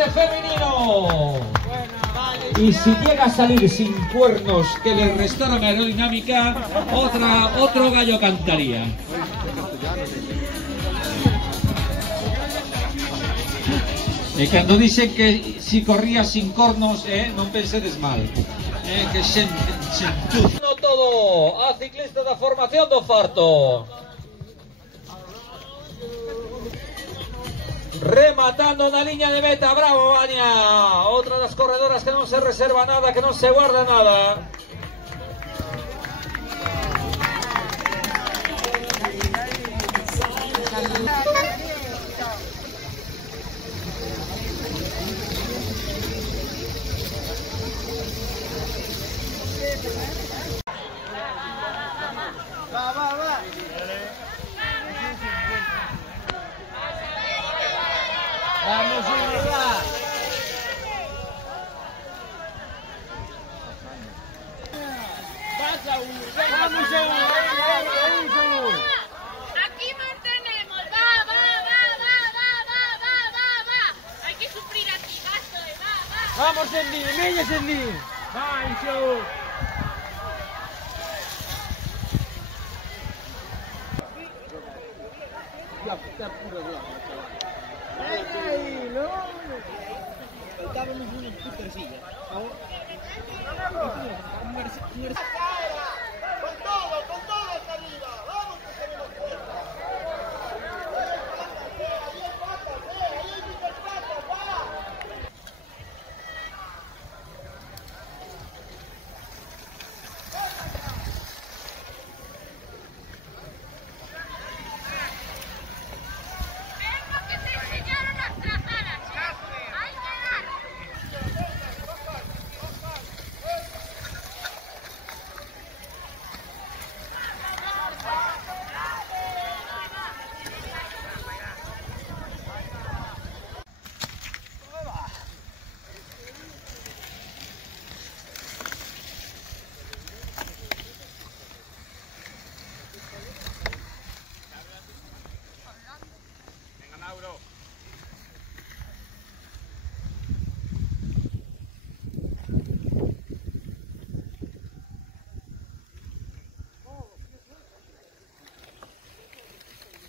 Grande femenino. Y si llega a salir sin cuernos que le restaran aerodinámica, otro gallo cantaría. E cando dicen que si corría sin cornos, non pensedes mal. Que no todo a ciclista da formación do Farto. Rematando na liña de meta, bravo Baña. Outra das corredoras que non se reserva nada, que non se guarda nada. Vamos, Ulrika. Pasa, Ulrika. Vamos, Aquí mantenemos. Va. Hay que sufrir aquí, gasto. Va. Vamos, Sandy. Venga, Sandy. Va, Iso. Estábamos unos putercillas.